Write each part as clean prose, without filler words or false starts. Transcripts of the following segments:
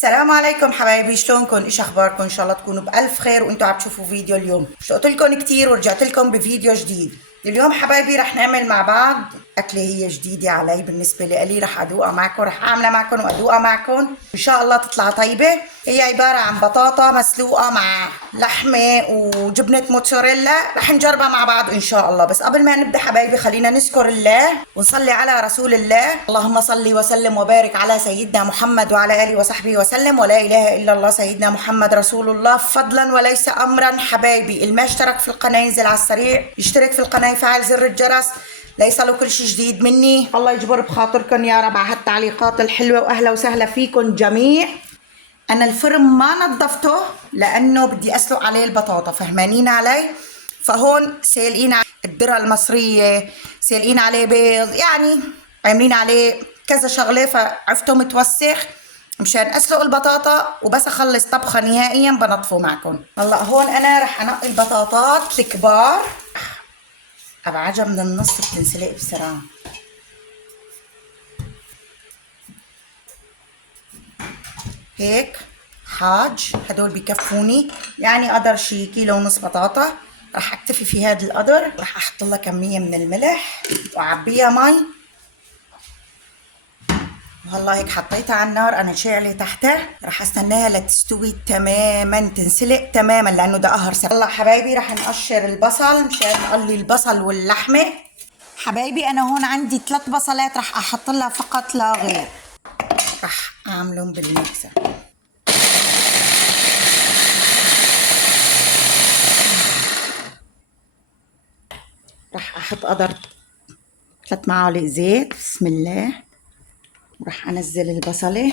السلام عليكم حبايبي، شلونكم؟ ايش اخباركم؟ ان شاء الله تكونوا بالف خير وانتم عم تشوفوا فيديو اليوم. اشتقت لكم كثير ورجعت لكم بفيديو جديد. اليوم حبايبي رح نعمل مع بعض اكله هي جديده علي بالنسبه لي، رح ادوقها معكم، رح اعملها معكم وادوقها معكم ان شاء الله تطلع طيبه. هي عباره عن بطاطا مسلوقه مع لحمه وجبنه موتزاريلا، رح نجربها مع بعض ان شاء الله. بس قبل ما نبدا حبايبي خلينا نذكر الله ونصلي على رسول الله. اللهم صل وسلم وبارك على سيدنا محمد وعلى اله وصحبه وسلم. ولا اله الا الله سيدنا محمد رسول الله، فضلا وليس امرا. حبايبي اللي ما اشترك في القناه ينزل على السريع يشترك في القناه يفعل زر الجرس ليصلوا كل شيء جديد مني. الله يجبر بخاطركم يا رب على هالتعليقات الحلوه، واهلا وسهلا فيكم جميع. انا الفرن ما نظفته لانه بدي اسلق عليه البطاطا، فهمانين علي؟ فهون سالقين على الذره المصريه، سالقين عليه بيض، يعني عاملين عليه كذا شغله، فعفته متوسخ مشان اسلق البطاطا وبس اخلص طبخه نهائيا بنطفه معكم. هلا هون انا رح انقي البطاطات الكبار، ابعجها من النص بتنسلق بسرعه. هيك حاج هدول بكفوني، يعني قدر شي كيلو ونص بطاطا. رح اكتفي في هذا القدر، رح احط لها كميه من الملح واعبيها مي. وهلا هيك حطيتها على النار، انا شاعله تحتها، رح استناها لتستوي تماما، تنسلق تماما لانه ده قهر سوا. هلا حبايبي رح نقشر البصل مشان نقلي البصل واللحمه. حبايبي انا هون عندي 3 بصلات رح احط لها فقط لا غير، رح اعملهم بالميكسر. رح احط قدر 3 معالق زيت، بسم الله. ورح انزل البصله،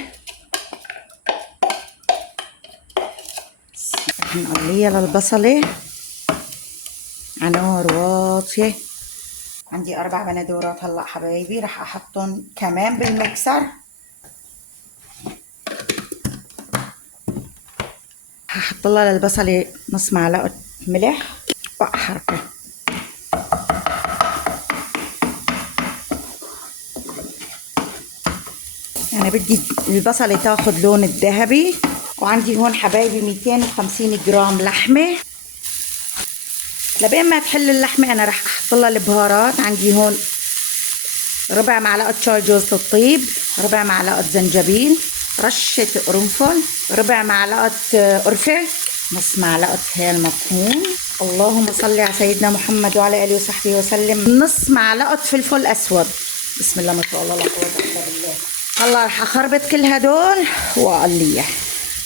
رح نقليها للبصله على نار واطيه. عندي 4 بندورات هلا حبايبي رح احطهم كمان بالميكسر. هحط لها للبصله نص معلقه ملح واحركها. انا بدي البصله تاخذ لون الذهبي. وعندي هون حبايبي 250 جرام لحمه. لبين ما تحل اللحمه انا رح احط لها البهارات. عندي هون ربع معلقه شاي جوز الطيب، ربع معلقه زنجبيل، رشه قرنفل، ربع معلقه قرفه، نص معلقه هيل مطحون. اللهم صل على سيدنا محمد وعلى اله وصحبه وسلم. نص معلقه فلفل اسود. بسم الله ما شاء الله لا قوه الا بالله. هلا رح اخربط كل هدول واقليه.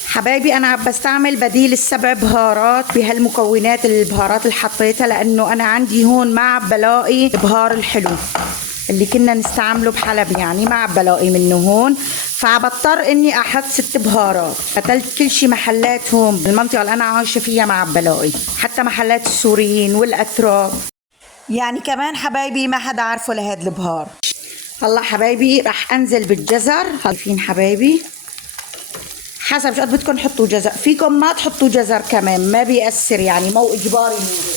حبايبي انا عم بستعمل بديل ال7 بهارات بهالمكونات البهارات اللي حطيتها، لانه انا عندي هون ما عم بلاقي البهار الحلو اللي كنا نستعمله بحلب، يعني ما عم بلاقي منه هون، فعبضطر اني احط 6 بهارات. قتلت كل شي محلات هون بالمنطقه اللي انا عايشه فيها ما عم بلاقي، حتى محلات السوريين والاتراك، يعني كمان حبايبي ما حدا عارفه لهذا البهار. هلا حبايبي رح انزل بالجزر. شايفين حبايبي حسب شو قد بدكم تحطوا جزر، فيكم ما تحطوا جزر كمان ما بيأثر، يعني مو اجباري موجود.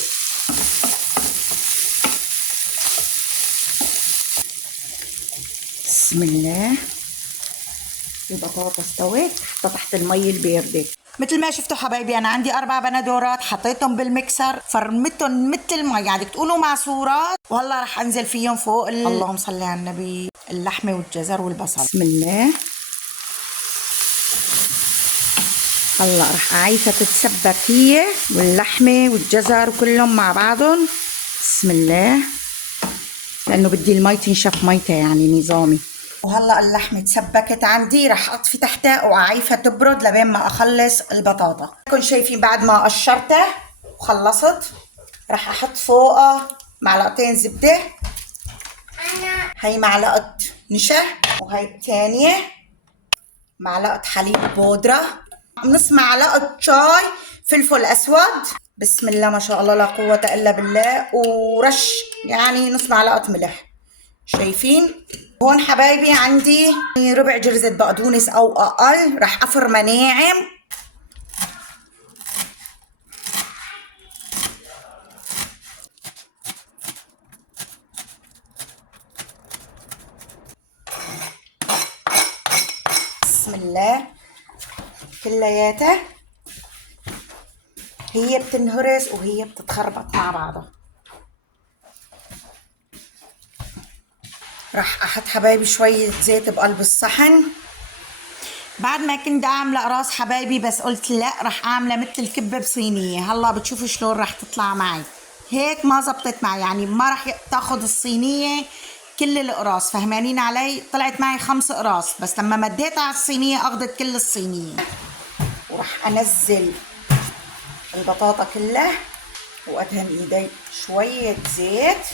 بسم الله. البطاطا استوت، حطها تحت المي البارده. مثل ما شفتوا حبايبي انا عندي 4 بندورات حطيتهم بالميكسر، فرمتهم مثل ما يعني تقولوا معصورات. وهلا رح انزل فيهم فوق اللهم صل على النبي اللحمه والجزر والبصل. بسم الله. هلا رح اعيشها تتسبك هي واللحمه والجزر كلهم مع بعضهم. بسم الله، لانه بدي المي تنشف ميتها يعني نظامي. وهلا اللحمه تسبكت عندي، رح اطفي تحتها واعيفها تبرد لبين ما اخلص البطاطا. كنتم شايفين بعد ما قشرتها وخلصت رح احط فوقها معلقتين زبده، هي معلقه نشا، وهي الثانيه معلقه حليب بودره، نص معلقه شاي فلفل اسود، بسم الله ما شاء الله لا قوه الا بالله، ورش يعني نص معلقه ملح. شايفين هون حبايبي عندي ربع جرزة بقدونس او اقل، رح افرمها ناعم. بسم الله. كلياتها هي بتنهرس وهي بتتخربط مع بعضها. راح احط حبايبي شوية زيت بقلب الصحن. بعد ما كنت عاملة قراص حبايبي، بس قلت لا راح اعملها مثل الكبة بصينية. هلا بتشوفوا شلون راح تطلع معي. هيك ما زبطت معي، يعني ما راح تاخد الصينية كل القراص، فهمانين علي؟ طلعت معي 5 قراص، بس لما مديتها على الصينية اخذت كل الصينية. وراح انزل البطاطا كلها وادهن ايدي شوية زيت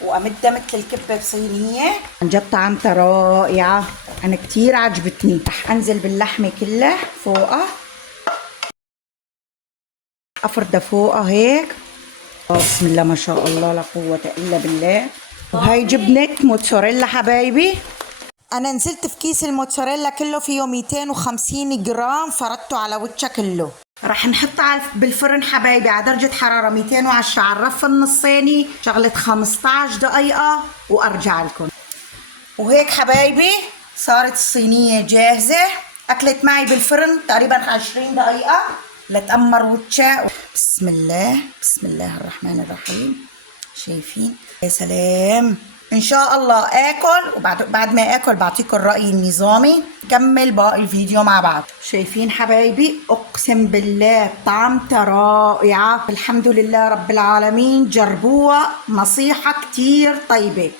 وامدها مثل الكبة بصينية. عن جد طعمتها رائعة، انا كتير عجبتني. رح انزل باللحمة كلها فوقها، افردها فوقها هيك. بسم الله ما شاء الله لا قوة الا بالله. وهي جبنة موتزاريلا حبايبي. انا نزلت في كيس الموتزاريلا كله فيه 250 جرام، فردته على وجهه كله. رح نحطها بالفرن حبايبي على درجة حرارة 210 على الرف النصيني شغلة 15 دقيقة وارجع لكم. وهيك حبايبي صارت الصينية جاهزة. اكلت معي بالفرن تقريبا 20 دقيقة لتأمر وجهها. بسم الله، بسم الله الرحمن الرحيم. شايفين؟ يا سلام. ان شاء الله اكل، وبعد ما اكل بعطيكم الرأي النظامي. نكمل باقي الفيديو مع بعض. شايفين حبايبي؟ اقسم بالله طعمتها رائعة. الحمد لله رب العالمين. جربوها، نصيحة كتير طيبة.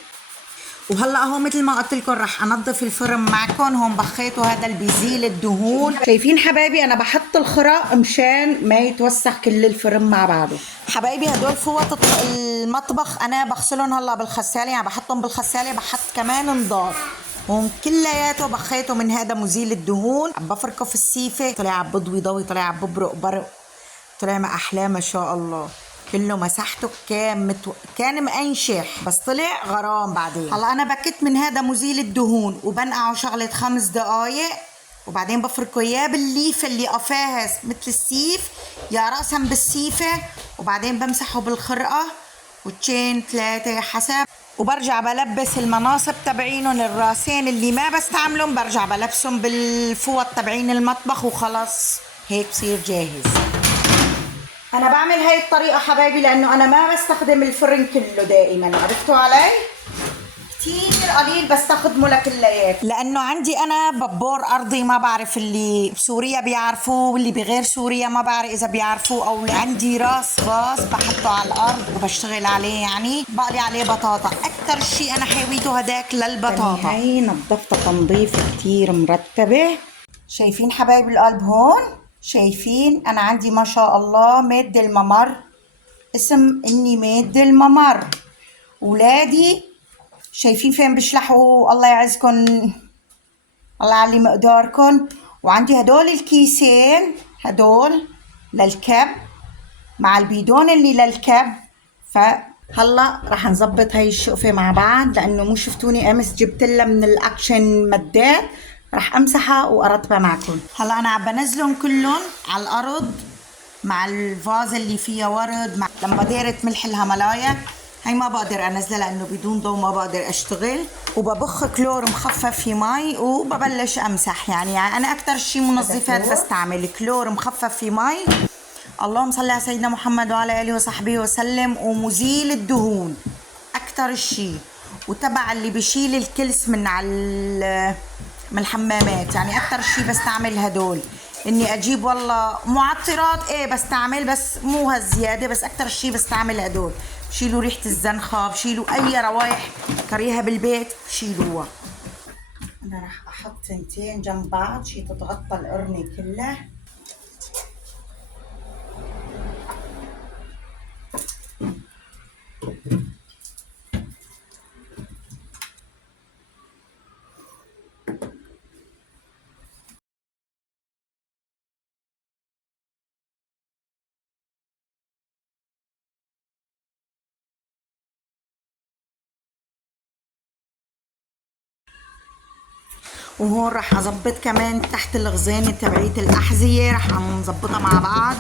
وهلا اهو مثل ما قلت لكم رح انظف الفرن معكم. هون بخيته هذا اللي بيزيل الدهون. شايفين حبايبي انا بحط الخرق مشان ما يتوسخ كل الفرن مع بعضه. حبايبي هدول فوط المطبخ انا بغسلهم هلا بالغساله، يعني بحطهم بالغساله، بحط كمان نضاف. هون كلياته بخيته من هذا مزيل الدهون. عم بفركه في السيفه، طلع عم بضوي ضوي، طلع عم ببرق برق، طلع ما احلاه ما شاء الله. كله مسحته كان مأنشح، بس طلع غرام بعدين. هلا انا بكت من هذا مزيل الدهون وبنقعه شغله 5 دقايق، وبعدين بفركه يا بالليفه اللي قفاها مثل السيف يا راسا بالسيفه، وبعدين بمسحه بالخرقه وتشين 3 حسب. وبرجع بلبس المناصب تبعينهم الراسين اللي ما بستعملهم، برجع بلبسهم بالفوط تبعين المطبخ وخلص هيك بصير جاهز. انا بعمل هاي الطريقه حبايبي لانه انا ما بستخدم الفرن كله دائما، عرفتوا علي؟ كتير قليل بستخدمه لكليات، لانه عندي انا ببور ارضي، ما بعرف اللي بسوريا بيعرفوه واللي بغير سوريا ما بعرف اذا بيعرفوه. او عندي راس غاز بحطه على الارض وبشتغل عليه، يعني بقلي عليه بطاطا. اكثر شيء انا حاويته هداك للبطاطا. هي نظفتها تنظيف كتير مرتبه. شايفين حبايب القلب هون؟ شايفين انا عندي ما شاء الله مادة الممر، اسم اني مادة الممر. ولادي شايفين فين بيشلحوا، الله يعزكم، الله يعلي مقداركم. وعندي هدول الكيسين هدول للكب مع البيدون اللي للكب. فهلا رح نظبط هاي الشقفة مع بعض، لانه مو شفتوني امس جبت لها من الاكشن مدات، رح امسحها وارطبها معكم. هلا انا عم بنزلهم كلهم على الارض مع الفاز اللي فيها ورد، مع لما دايرة ملح الهيمالايا. هي ما بقدر انزلها لانه بدون ضوء ما بقدر اشتغل. وببخ كلور مخفف في مي وببلش امسح. يعني انا اكثر شيء منظفات بستعمل كلور مخفف في مي، اللهم صل على سيدنا محمد وعلى اله وصحبه وسلم، ومزيل الدهون اكثر شيء، وتبع اللي بشيل الكلس من على من الحمامات. يعني اكثر شيء بستعمل هدول. اني اجيب والله معطرات ايه بستعمل، بس مو هالزياده، بس اكثر شيء بستعمل هدول. بشيلوا ريحه الزنخه، بشيلوا اي روايح كريهه بالبيت بشيلوها. انا راح احط 2 جنب بعض شي تتغطى القرنه كلها. وهون راح اظبط كمان تحت الغزانه تبعية الاحذيه، راح نظبطها مع بعض.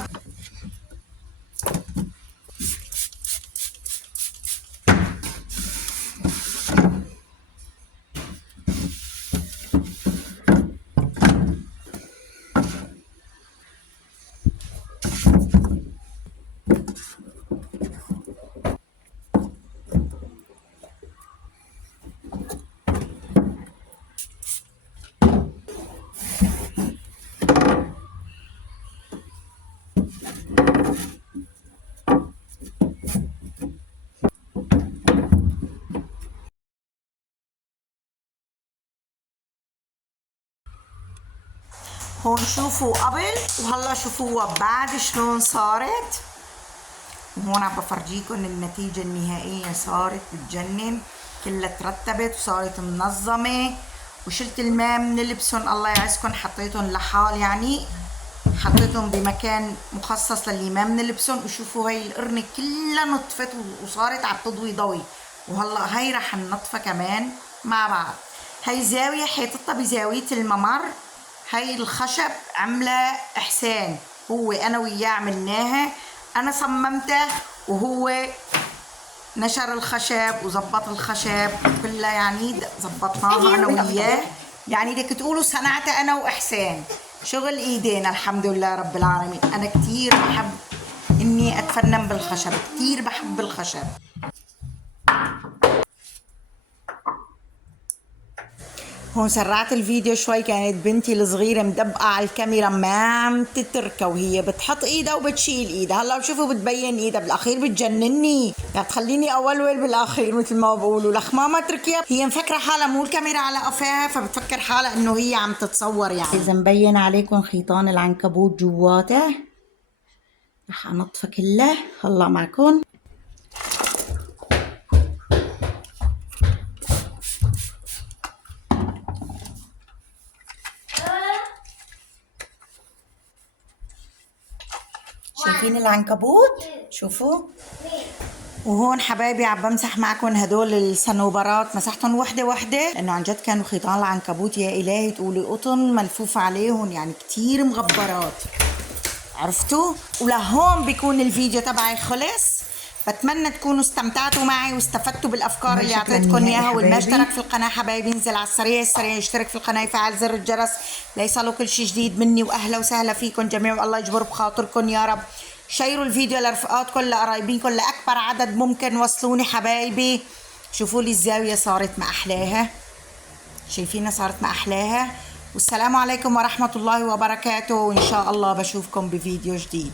هون شوفوا قبل وهلا شوفوها بعد شلون صارت. وهون عم بفرجيكم النتيجة النهائية، صارت بتجنن، كلها ترتبت وصارت منظمة. وشلت الماء من لبسهم الله يعزكم، حطيتهم لحال، يعني حطيتهم بمكان مخصص للي ما من لبسهم. وشوفوا هاي القرنة كلها نطفت وصارت عم تضوي ضوي. وهلا هاي رح ننطفها كمان مع بعض. هاي زاوية حيطتها بزاوية الممر. هاي الخشب عملة إحسان، هو أنا وياه عملناها، أنا صممتها وهو نشر الخشب وزبط الخشب كلها، يعني زبطناها أنا وياه. يعني بدك تقولوا صنعتها أنا وإحسان، شغل إيدينا الحمد لله رب العالمين. أنا كتير بحب إني أتفنن بالخشب، كتير بحب الخشب. هون سرعت الفيديو شوي، كانت بنتي الصغيرة مدبقة على الكاميرا ما عم تتركها، وهي بتحط ايدها وبتشيل ايدها. هلا بشوفوا بتبين ايدها بالاخير، بتجنني يعني، تخليني اولول بالاخير مثل ما بقولوا. لخ ماما اتركيها، هي مفكرة حالها مو الكاميرا على قفاها، فبتفكر حالها انه هي عم تتصور يعني. اذا مبين عليكم خيطان العنكبوت جواته، رح انطفها كلها هلا معكم. شايفين العنكبوت؟ شوفوا. وهون حبايبي عم بمسح معكم هدول الصنوبرات، مسحتهم وحده وحده لانه عن جد كانوا خيطان العنكبوت يا الهي تقولي قطن ملفوف عليهم، يعني كتير مغبرات، عرفتوا؟ ولهون بيكون الفيديو تبعي خلص. بتمنى تكونوا استمتعتوا معي واستفدتوا بالافكار اللي اعطيتكم اياها. واللي ما اشترك في القناه حبايبي ينزل على السريع يشترك في القناه، يفعل زر الجرس ليصلوا كل شيء جديد مني. واهلا وسهلا فيكم جميعا، والله يجبر بخاطركم يا رب. شيروا الفيديو لرفقاتكم لقرايبينكم لاكبر عدد ممكن، وصلوني حبايبي. شوفوا لي الزاويه صارت ما احلاها، شايفينها صارت ما احلاها. والسلام عليكم ورحمه الله وبركاته، وان شاء الله بشوفكم بفيديو جديد.